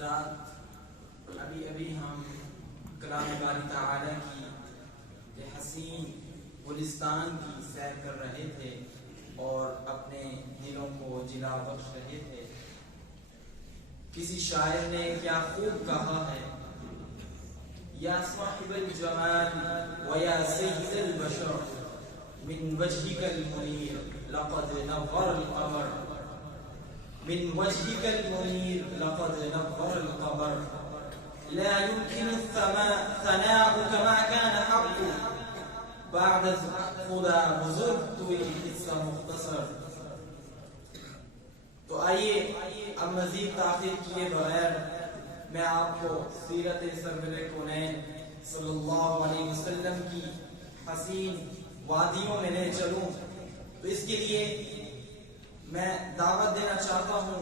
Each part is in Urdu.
حضرات، ابھی ہم کلام باری تعالی کی حسین گلستان کی سیر کر رہے تھے اور اپنے دلوں کو جلا بخش رہے تھے۔ کسی شاعر نے کیا خوب کہا ہے، یا صاحب الجمال ویا سید البشر من وجهك المنیر لقد نور القمر، من وجهك المنیر لقد نور القمر، لا يمكن الثناء كما كان حق بعد خدا بزرگ الحس مختصر۔ تو آئیے اب مزید تاخیر کیے بغیر میں آپ کو سیرت سرور کونین صلی اللہ علیہ وسلم کی حسین وادیوں میں لے چلوں۔ تو اس کے لیے میں دعوت دینا چاہتا ہوں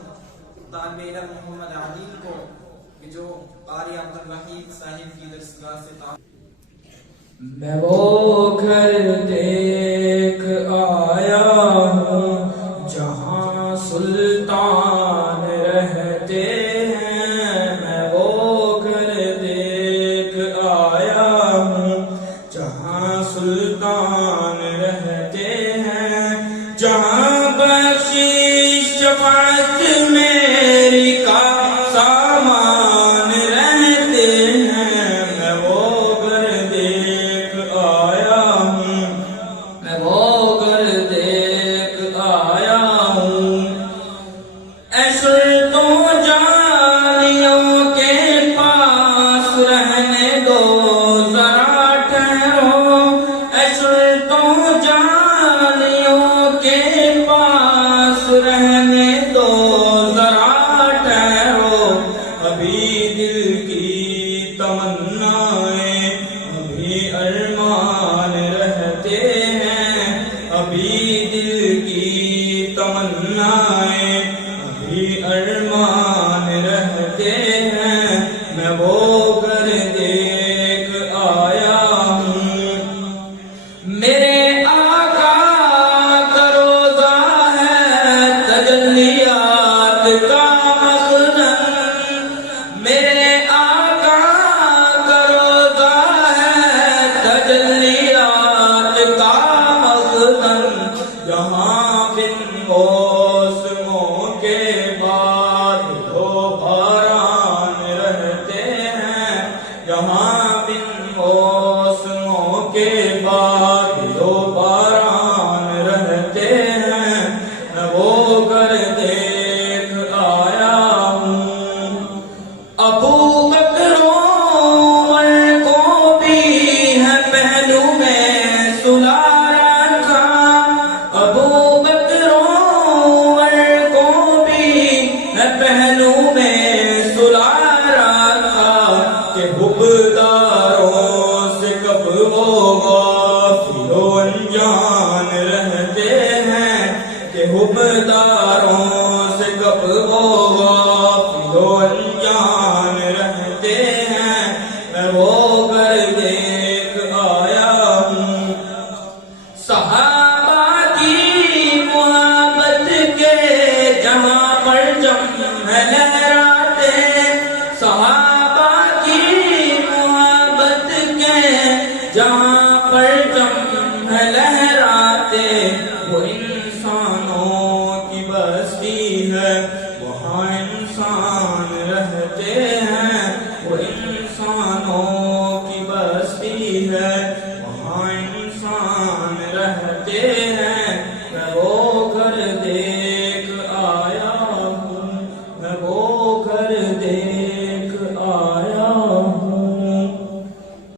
طالب علم محمد عادل کو کہ جو قاری عبدالوحید صاحب کی درسگاہ سے میں وہ گھر دیکھ آیا ہوں جہاں سلطان رہتے ہیں، میں وہ گھر دیکھ آیا ہوں جہاں سلطان رہتے ہیں، جہاں بخشش شفاعت میری کا سامان رہتے ہیں، میں وہ گھر دیکھ آیا ہوں، میں وہ گھر دیکھ آیا ہوں۔ ایسے تو جانیوں کے پاس رہنے دو ذرا ٹھہرو، ایسے تو جانیوں کے پاس رہنے دو ذرا ٹھہرو، ابھی دل کی تمنائیں ابھی ارمان رہتے ہیں، ابھی دل کی تمنائیں ابھی ارمان رہتے ہیں، میں وہ گھر دیکھ آیا ہوں۔ میرے آقا کا روضہ ہے تجلیات کا مخزن، میرے آقا کا روضہ ہے تجلیات کا مخزن، جہاں بن موسموں کے بعد دو باران رہتے ہیں، جہاں بن موسموں کے بعد دو باران رہتے ہیں، میں وہ گھر دیکھ آیا ہوں۔ ابو بکر عمر کو بھی ہے پہلو میں سلا رکھا، ابو بکر عمر کو بھی ہے پہلو میں سلا رکھا، کہ حبداروں سے کب وہ غافل و انجان رہتے ہیں، کہ حبداروں سے کب وہ غافل و انجان رہتے ہیں، میں وہ گھر دیکھ آیا ہوں۔ صحابہ کی محبت کے جہاں پر جم لہراتے، صحابہ کی محبت کے جہاں پر جم لہراتے، وہ انسانوں کی بستی ہے وہاں انسان رہتے ہیں، وہ انسانوں کی بستی ہے وہاں